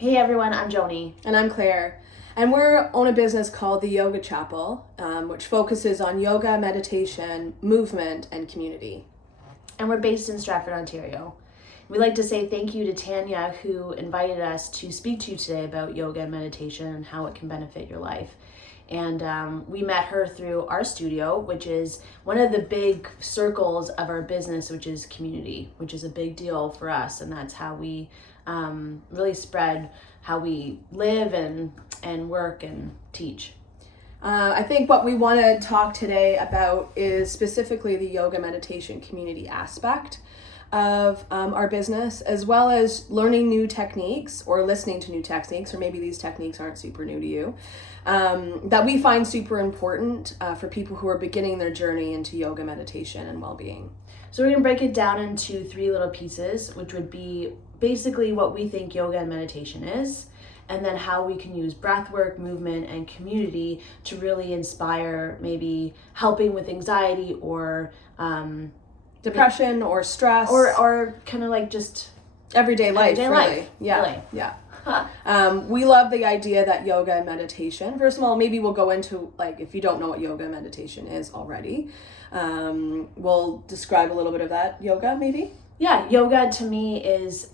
Hey everyone, I'm Joni. And I'm Claire. And we own a business called the Yoga Chapel, which focuses on yoga, meditation, movement, and community. And we're based in Stratford, Ontario. We'd like to say thank you to Tanya, who invited us to speak to you today about yoga and meditation and how it can benefit your life. And we met her through our studio, which is one of the big circles of our business, which is community, which is a big deal for us. And that's how we really spread how we live and work and teach. I think what we want to talk today about is specifically the yoga meditation community aspect of our business, as well as learning new techniques or listening to new techniques, or maybe these techniques aren't super new to you, that we find super important for people who are beginning their journey into yoga, meditation, and well-being. So we're going to break it down into 3 little pieces, which would be basically what we think yoga and meditation is, and then how we can use breath work, movement, and community to really inspire maybe helping with anxiety or depression or stress or kind of like just everyday life. Really. We love the idea that yoga and meditation, first of all, maybe we'll go into, like, if you don't know what yoga and meditation is already, we'll describe a little bit of that. Yoga, maybe? Yeah, yoga to me is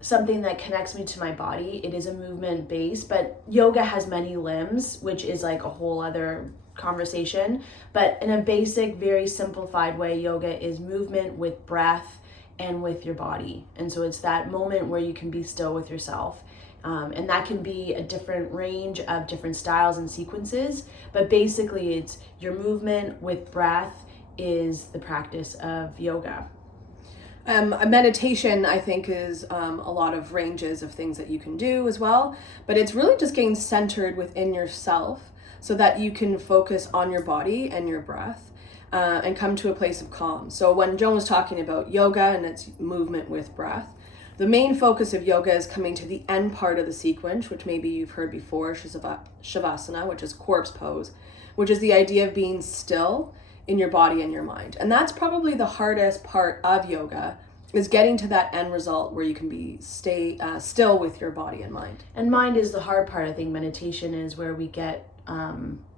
something that connects me to my body. It is a movement base, but yoga has many limbs, which is like a whole other conversation. But in a basic, very simplified way, yoga is movement with breath and with your body. And so it's that moment where you can be still with yourself. And that can be a different range of different styles and sequences. But basically, it's your movement with breath is the practice of yoga. A meditation, I think, is a lot of ranges of things that you can do as well. But it's really just getting centered within yourself so that you can focus on your body and your breath and come to a place of calm. So when Joan was talking about yoga and its movement with breath, the main focus of yoga is coming to the end part of the sequence, which maybe you've heard before, Shavasana, which is corpse pose, which is the idea of being still in your body and your mind. And that's probably the hardest part of yoga, is getting to that end result where you can stay still with your body and mind. And mind is the hard part. I think meditation is where we get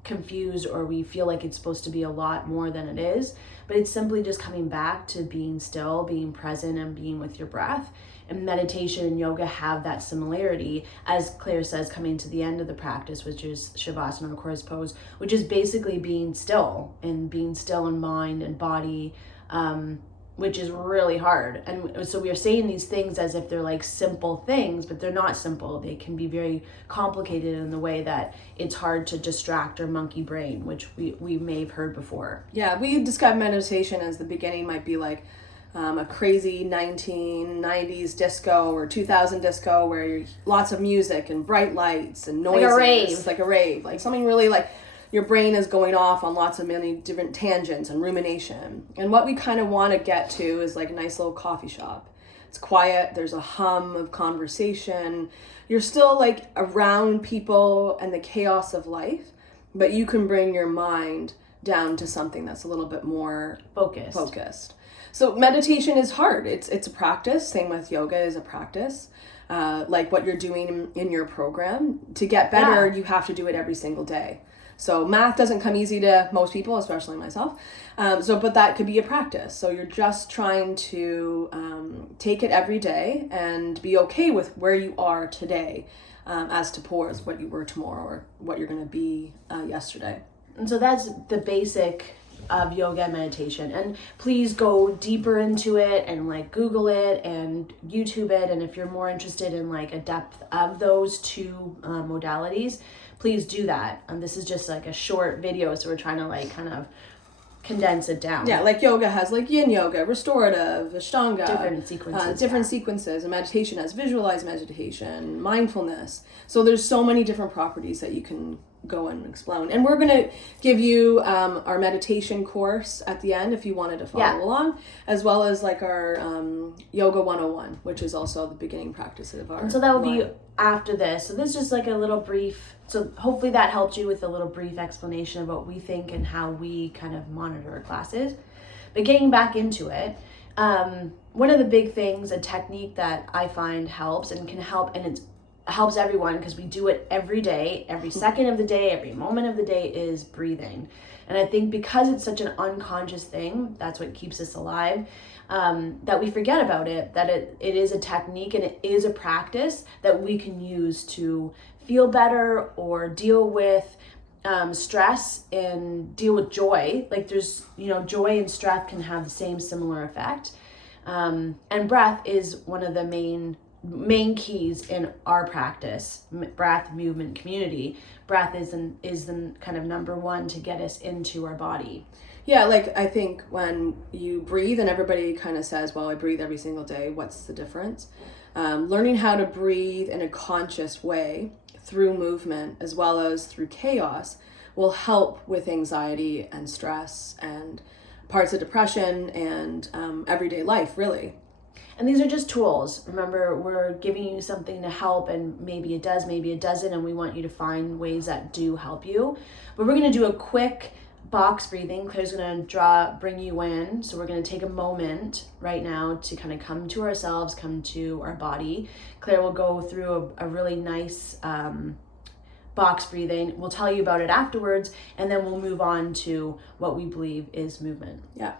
confused, or we feel like it's supposed to be a lot more than it is. But it's simply just coming back to being still, being present, and being with your breath. And meditation and yoga have that similarity, as Claire says, coming to the end of the practice, which is Shavasana, or corpse pose, which is basically being still in mind and body, which is really hard. And so we are saying these things as if they're like simple things, but they're not simple. They can be very complicated in the way that it's hard to distract our monkey brain, which we may have heard before. Yeah, we describe meditation as the beginning might be like a crazy 1990s disco or 2000 disco where you're lots of music and bright lights and noises. Like a rave. Like something really like your brain is going off on lots of many different tangents and rumination. And what we kind of want to get to is like a nice little coffee shop. It's quiet, there's a hum of conversation. You're still like around people and the chaos of life, but you can bring your mind down to something that's a little bit more focused. So meditation is hard. It's a practice. Same with yoga is a practice. Like what you're doing in your program. To get better, you have to do it every single day. So math doesn't come easy to most people, especially myself. But that could be a practice. So you're just trying to take it every day and be okay with where you are today, as opposed to what you were tomorrow or what you're going to be yesterday. And so that's the basic of yoga and meditation. And please go deeper into it and like Google it and YouTube it. And if you're more interested in like a depth of those 2 modalities, please do that. And this is just like a short video, so we're trying to like kind of condense it down. Yeah, like yoga has like yin yoga, restorative, ashtanga, different sequences, and meditation has visualized meditation, mindfulness. So there's so many different properties that you can go and explore. And we're going to give you our meditation course at the end if you wanted to follow along, as well as like our yoga 101, which is also the beginning practice of our. And so that will be after this. So this is just like a little brief. So hopefully that helped you with a little brief explanation of what we think and how we kind of monitor our classes. But getting back into it, one of the big things, a technique that I find helps and can help, and it's helps everyone because we do it every day, every second of the day, every moment of the day is breathing. And I think because it's such an unconscious thing, that's what keeps us alive, that we forget about it, that it is a technique and it is a practice that we can use to feel better or deal with stress and deal with joy. Like there's, joy and stress can have the same similar effect. And breath is one of the main keys in our practice, breath, movement, community. Breath is the kind of number one to get us into our body. Yeah, like I think when you breathe, and everybody kind of says, well, I breathe every single day, what's the difference? Learning how to breathe in a conscious way through movement as well as through chaos will help with anxiety and stress and parts of depression and everyday life, really. And these are just tools. Remember, we're giving you something to help, and maybe it does, maybe it doesn't, and we want you to find ways that do help you. But we're going to do a quick box breathing. Claire's going to bring you in. So we're going to take a moment right now to kind of come to ourselves, come to our body. Claire will go through a really nice box breathing. We'll tell you about it afterwards, and then we'll move on to what we believe is movement. Yeah.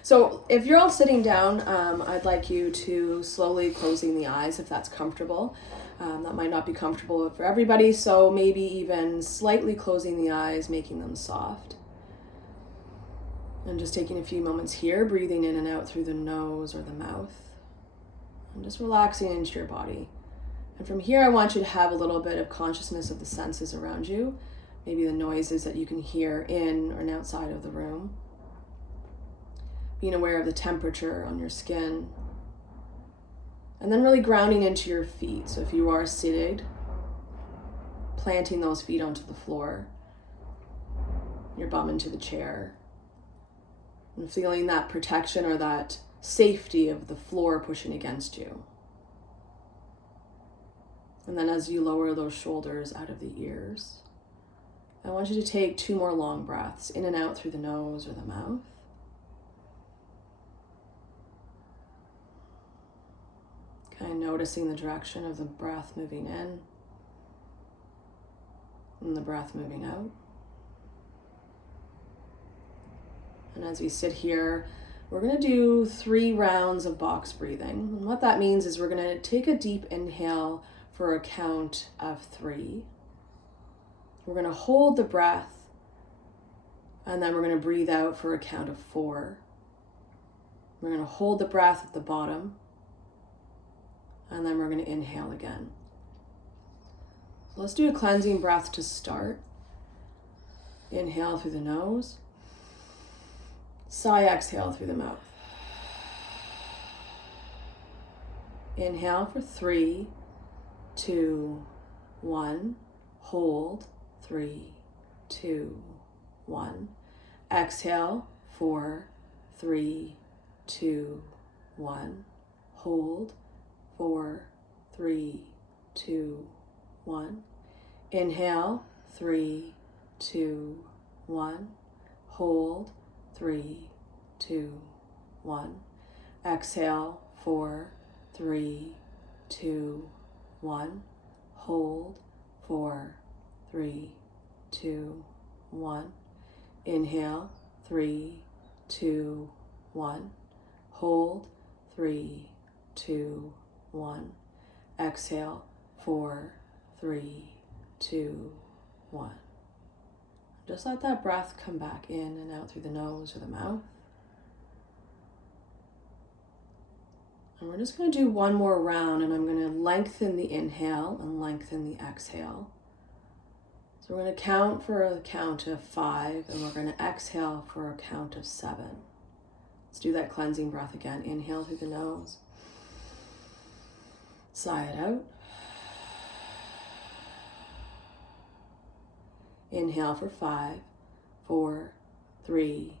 So if you're all sitting down, I'd like you to slowly closing the eyes if that's comfortable. That might not be comfortable for everybody, so maybe even slightly closing the eyes, making them soft. And just taking a few moments here, breathing in and out through the nose or the mouth. And just relaxing into your body. And from here, I want you to have a little bit of consciousness of the senses around you. Maybe the noises that you can hear in or outside of the room. Being aware of the temperature on your skin. And then really grounding into your feet. So if you are seated, planting those feet onto the floor. Your bum into the chair. And feeling that protection or that safety of the floor pushing against you. And then as you lower those shoulders out of the ears, I want you to take 2 more long breaths in and out through the nose or the mouth. Kind of noticing the direction of the breath moving in and the breath moving out. And as we sit here, we're going to do 3 rounds of box breathing. And what that means is we're going to take a deep inhale for a count of 3. We're going to hold the breath, and then we're going to breathe out for a count of 4. We're going to hold the breath at the bottom, and then we're going to inhale again. So let's do a cleansing breath to start. Inhale through the nose. Sigh, exhale through the mouth. Inhale for 3, 2, 1. Hold. 3, 2, 1. Exhale. 4, 3, 2, 1. Hold. 4, 3, 2, 1. Inhale. 3, 2, 1. Hold. 3, 2, 1. Exhale. 4, 3, 2, 1. Hold. 4, 3, 2, 1. Inhale. 3, 2, 1. Hold. 3, 2, 1. Exhale. 4, 3, 2, 1. Just let that breath come back in and out through the nose or the mouth. And we're just going to do 1 more round, and I'm going to lengthen the inhale and lengthen the exhale. So we're going to count for a count of 5, and we're going to exhale for a count of 7. Let's do that cleansing breath again. Inhale through the nose. Sigh it out. Inhale for 5, 4, 3,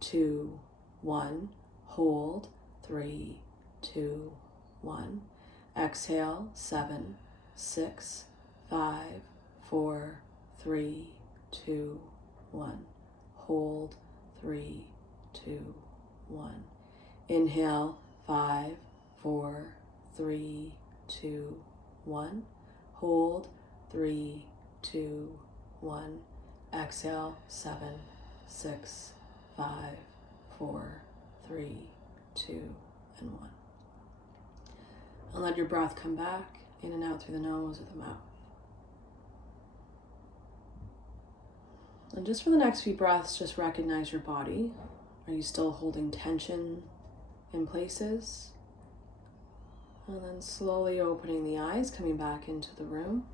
2, 1. Hold. 3, 2, 1. Exhale. 7, 6, 5, 4, 3, 2, 1. Hold. 3, 2, 1. Inhale. 5, 4, 3, 2, 1. hold, 3, 2, 1, exhale, 7, 6, 5, 4, 3, 2, and 1. And let your breath come back in and out through the nose or the mouth. And just for the next few breaths, just recognize your body. Are you still holding tension in places? And then slowly opening the eyes, coming back into the room.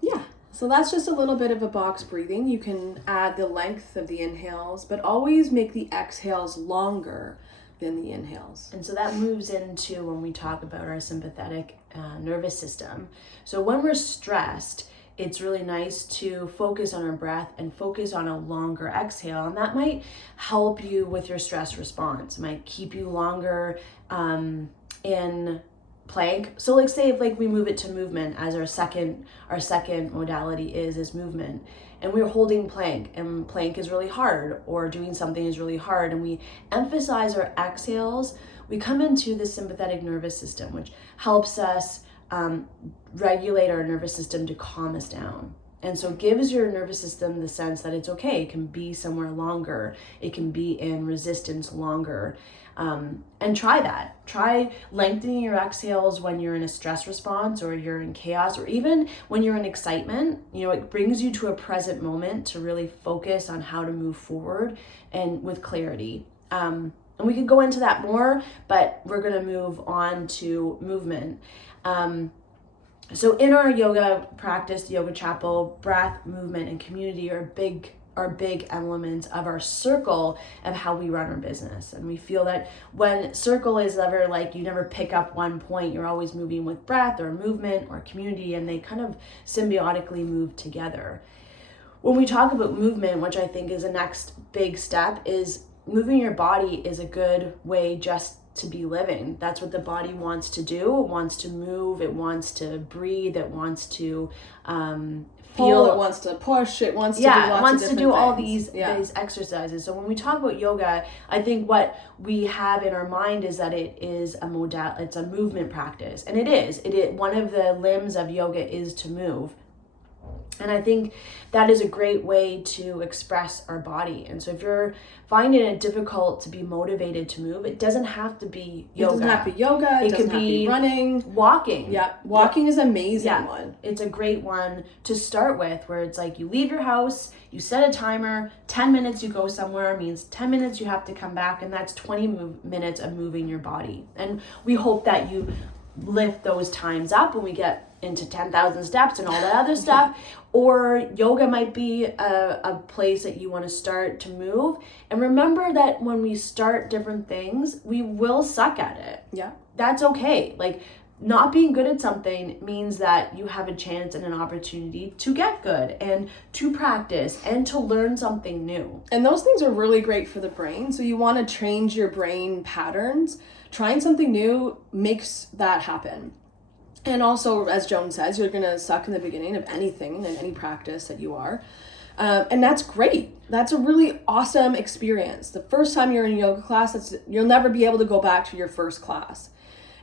Yeah, so that's just a little bit of a box breathing. You can add the length of the inhales, but always make the exhales longer than the inhales. And so that moves into when we talk about our sympathetic nervous system. So when we're stressed, it's really nice to focus on our breath and focus on a longer exhale. And that might help you with your stress response. It might keep you longer in plank. So like say if like we move it to movement as our second modality is movement. And we're holding plank, and plank is really hard, or doing something is really hard, and we emphasize our exhales, we come into the sympathetic nervous system, which helps us regulate our nervous system to calm us down. And so it gives your nervous system the sense that it's okay. It can be somewhere longer. It can be in resistance longer. And try that. Try lengthening your exhales when you're in a stress response or you're in chaos, or even when you're in excitement. You know, it brings you to a present moment to really focus on how to move forward and with clarity. And we could go into that more, but we're going to move on to movement. So in our yoga practice, the Yoga Chapel, breath, movement, and community are big elements of our circle of how we run our business. And we feel that when circle is ever like you never pick up one point, you're always moving with breath or movement or community, and they kind of symbiotically move together. When we talk about movement, which I think is the next big step, is moving your body is a good way just to be living. That's what the body wants to do. It wants to move, it wants to breathe, it wants to feel, it wants to push, it wants to do lots of different things. Yeah, it wants to do all these exercises. So when we talk about yoga, I think what we have in our mind is that it is it's a movement practice. And it is. One of the limbs of yoga is to move. And I think that is a great way to express our body. And so if you're finding it difficult to be motivated to move, it doesn't have to be yoga. It doesn't have to be yoga. It could be running. Walking. Yeah, walking is an amazing one. It's a great one to start with, where it's like you leave your house, you set a timer, 10 minutes you go somewhere, means 10 minutes you have to come back, and that's 20 minutes of moving your body. And we hope that you lift those times up when we get into 10,000 steps and all that other stuff. Or yoga might be a place that you want to start to move. And remember that when we start different things, we will suck at it. Yeah. That's okay. Like, not being good at something means that you have a chance and an opportunity to get good and to practice and to learn something new. And those things are really great for the brain. So you want to change your brain patterns. Trying something new makes that happen. And also, as Joan says, you're going to suck in the beginning of anything and any practice that you are. And that's great. That's a really awesome experience. The first time you're in a yoga class, you'll never be able to go back to your first class.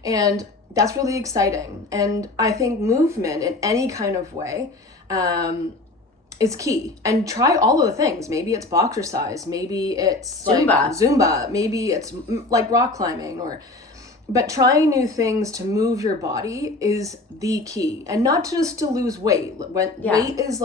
And that's really exciting. And I think movement in any kind of way is key. And try all of the things. Maybe it's boxercise. Maybe it's Zumba. Maybe it's like rock climbing But trying new things to move your body is the key. And not just to lose weight. Weight is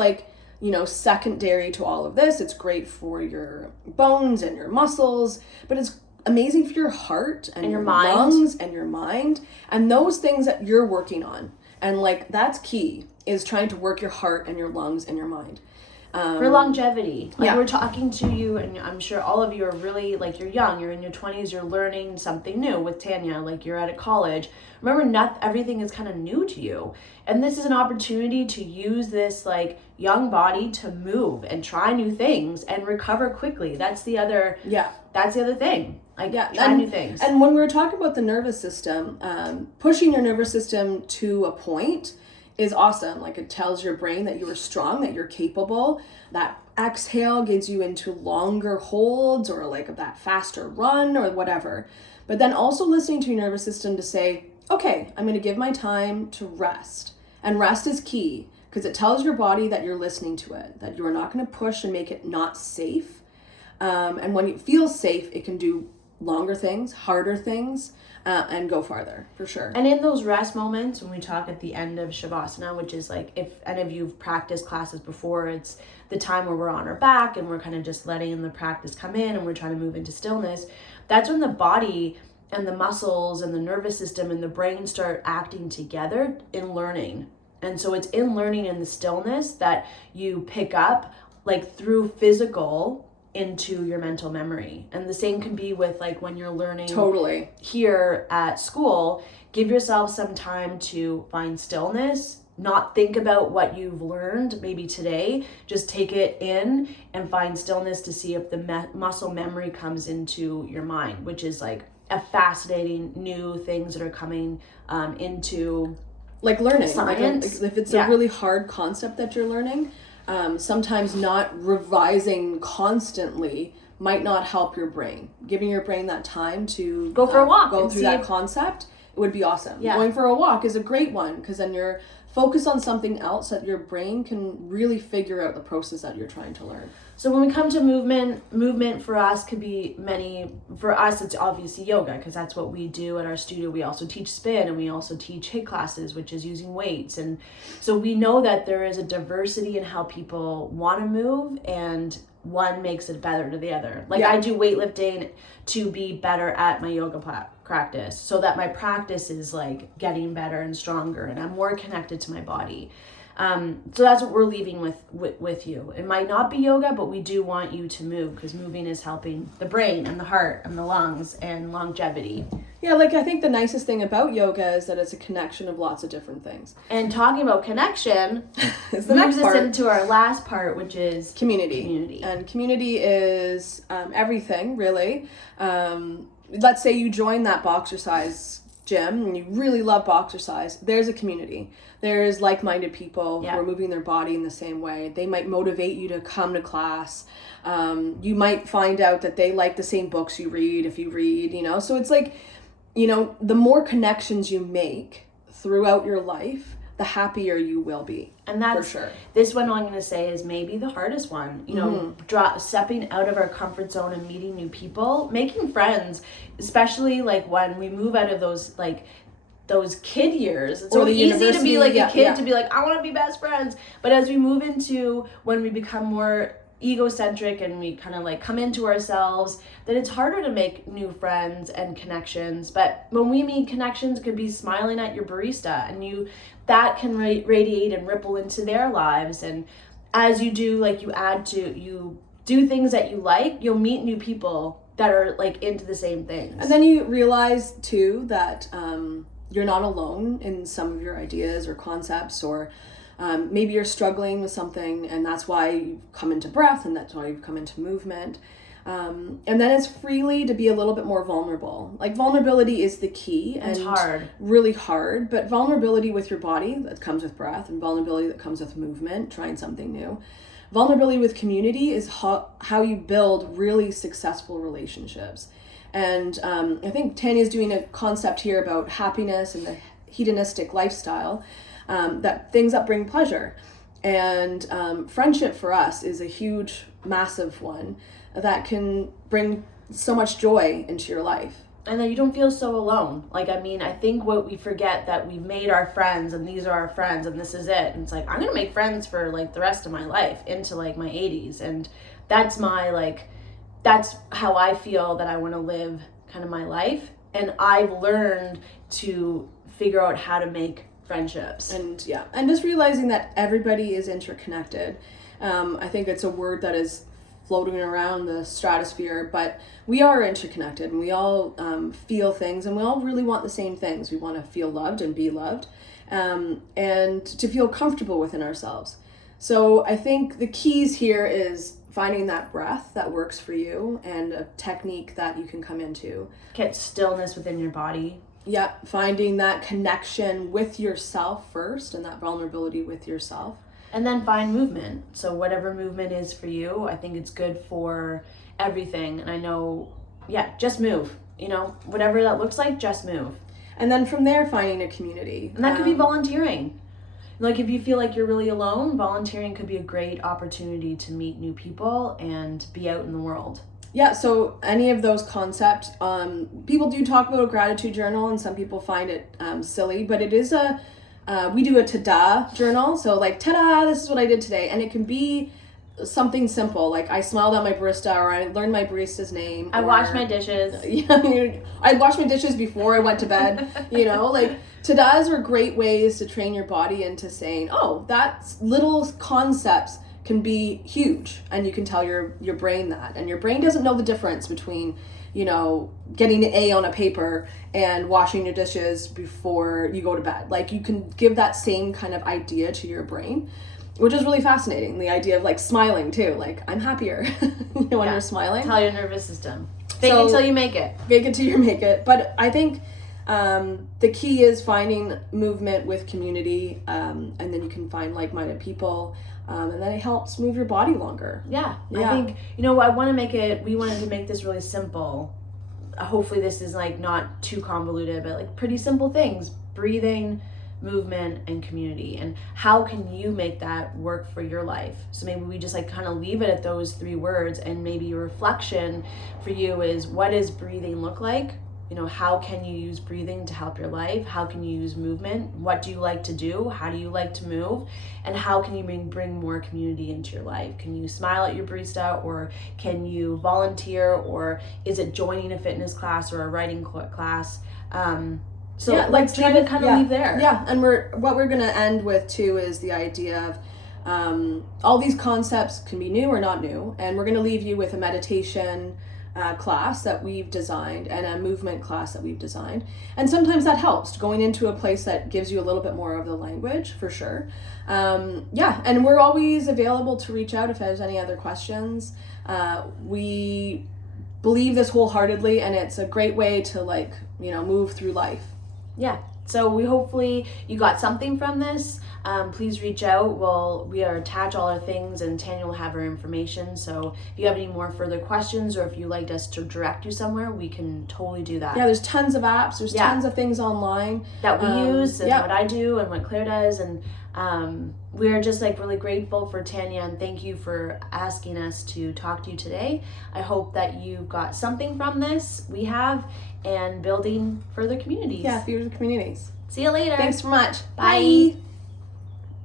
secondary to all of this. It's great for your bones and your muscles, but it's amazing for your heart and your mind, lungs and your mind, and those things that you're working on. And that's key, is trying to work your heart and your lungs and your mind. For longevity. We're talking to you, and I'm sure all of you are really, you're young, you're in your 20s, you're learning something new with Tanya, you're at a college. Remember, not everything is kind of new to you. And this is an opportunity to use this, young body to move and try new things and recover quickly. That's the other thing. Try new things. And when we're talking about the nervous system, pushing your nervous system to a point is awesome. It tells your brain that you are strong, that you're capable. That exhale gets you into longer holds or that faster run or whatever. But then also listening to your nervous system to say, okay, I'm going to give my time to rest. And rest is key because it tells your body that you're listening to it, that you're not going to push and make it not safe. And when it feels safe, it can do longer things, harder things, and go farther, for sure. And in those rest moments, when we talk at the end of Shavasana, which is like, if any of you've practiced classes before, it's the time where we're on our back and we're kind of just letting the practice come in and we're trying to move into stillness. That's when the body and the muscles and the nervous system and the brain start acting together in learning. And so it's in learning in the stillness that you pick up, like through physical into your mental memory. And the same can be with like when you're learning totally here at school. Give yourself some time to find stillness, not think about what you've learned maybe today, just take it in and find stillness to see if the muscle memory comes into your mind, which is like a fascinating new things that are coming into like learning science. Like if it's a really hard concept that you're learning, sometimes not revising constantly might not help your brain. Giving your brain that time to go for a walk, go through that concept, it would be awesome. Going for a walk is a great one because then you're focused on something else that your brain can really figure out the process that you're trying to learn. So when we come to movement for us could be for us it's obviously yoga because that's what we do at our studio. We also teach spin and we also teach HIIT classes, which is using weights. And so we know that there is a diversity in how people want to move and one makes it better to the other. Like I do weightlifting to be better at my yoga practice so that my practice is like getting better and stronger and I'm more connected to my body. So that's what we're leaving with you. It might not be yoga, but we do want you to move because moving is helping the brain and the heart and the lungs and longevity. Yeah, like I think the nicest thing about yoga is that it's a connection of lots of different things. And talking about connection is the next part. Moves us into our last part, which is community. And community is everything, really. Let's say you join that Boxercise gym and you really love Boxercise. There's a community. There's like-minded people who are moving their body in the same way. They might motivate you to come to class. You might find out that they like the same books you read if you read, So it's like, the more connections you make throughout your life, the happier you will be. And that's, for sure. This one I'm going to say is maybe the hardest one. Stepping out of our comfort zone and meeting new people, making friends, especially like when we move out of those kid years. It's so easy to be like a kid to be like, I want to be best friends. But as we move into when we become more egocentric and we kind of like come into ourselves, that it's harder to make new friends and connections. But when we mean connections, it could be smiling at your barista and that can radiate and ripple into their lives. And as you do, like you do things that you like, you'll meet new people that are like into the same things. And then you realize too that you're not alone in some of your ideas or concepts, or maybe you're struggling with something and that's why you've come into breath and that's why you've come into movement. And then it's freely to be a little bit more vulnerable. Like vulnerability is the key. And it's hard. Really hard. But vulnerability with your body that comes with breath and vulnerability that comes with movement, trying something new. Vulnerability with community is how you build really successful relationships. And I think Tanya's doing a concept here about happiness and the hedonistic lifestyle, that things that bring pleasure. And friendship for us is a huge, massive one that can bring so much joy into your life. And then you don't feel so alone. I think what we forget that we've made our friends and these are our friends and this is it. And it's like, I'm going to make friends for like the rest of my life into like my 80s. And that's that's how I feel that I want to live kind of my life. And I've learned to figure out how to make friendships. And just realizing that everybody is interconnected. I think it's a word that is floating around the stratosphere, but we are interconnected and we all feel things and we all really want the same things. We want to feel loved and be loved, and to feel comfortable within ourselves. So I think the keys here is finding that breath that works for you and a technique that you can come into. Get stillness within your body. Yeah, finding that connection with yourself first and that vulnerability with yourself. And then find movement. So whatever movement is for you, I think it's good for everything. And I know, just move. Whatever that looks like, just move. And then from there, finding a community. And that could be volunteering. Like if you feel like you're really alone, volunteering could be a great opportunity to meet new people and be out in the world. Yeah, so any of those concepts, people do talk about a gratitude journal, and some people find it silly, but it is we do a ta-da journal. So like, ta-da, this is what I did today. And it can be something simple, like I smiled at my barista, or I learned my barista's name. I washed my dishes. Yeah, I washed my dishes before I went to bed, like ta-das are great ways to train your body into saying, oh, that's little concepts can be huge, and you can tell your brain that, and your brain doesn't know the difference between getting an A on a paper and washing your dishes before you go to bed. Like you can give that same kind of idea to your brain, which is really fascinating. The idea of like smiling too, like I'm happier when you're smiling. Tell your nervous system. Fake it till you make it. Fake it till you make it. But I think the key is finding movement with community, and then you can find like-minded people, and then it helps move your body longer. Yeah. I think, we wanted to make this really simple. Hopefully this is like not too convoluted, but like pretty simple things. Breathing, movement, and community. And how can you make that work for your life? So maybe we just like kind of leave it at those 3 words, and maybe your reflection for you is, what does breathing look like? How can you use breathing to help your life? How can you use movement? What do you like to do? How do you like to move? And how can you bring more community into your life? Can you smile at your barista, or can you volunteer, or is it joining a fitness class or a writing class? So yeah, let's leave there. Yeah, and what we're going to end with too is the idea of all these concepts can be new or not new, and we're going to leave you with a meditation class that we've designed and a movement class that we've designed. And sometimes that helps, going into a place that gives you a little bit more of the language, for sure. And we're always available to reach out if there's any other questions. We believe this wholeheartedly, and it's a great way to move through life. Yeah. So hopefully you got something from this. Please reach out. We attach all our things, and Tanya will have her information. So if you have any more further questions, or if you'd like us to direct you somewhere, we can totally do that. Yeah, there's tons of apps. There's tons of things online that we use, and what I do and what Claire does. And we're just really grateful for Tanya, and thank you for asking us to talk to you today. I hope that you got something from this. We have, and building further communities. Yeah, future communities. See you later. Thanks so much. Bye.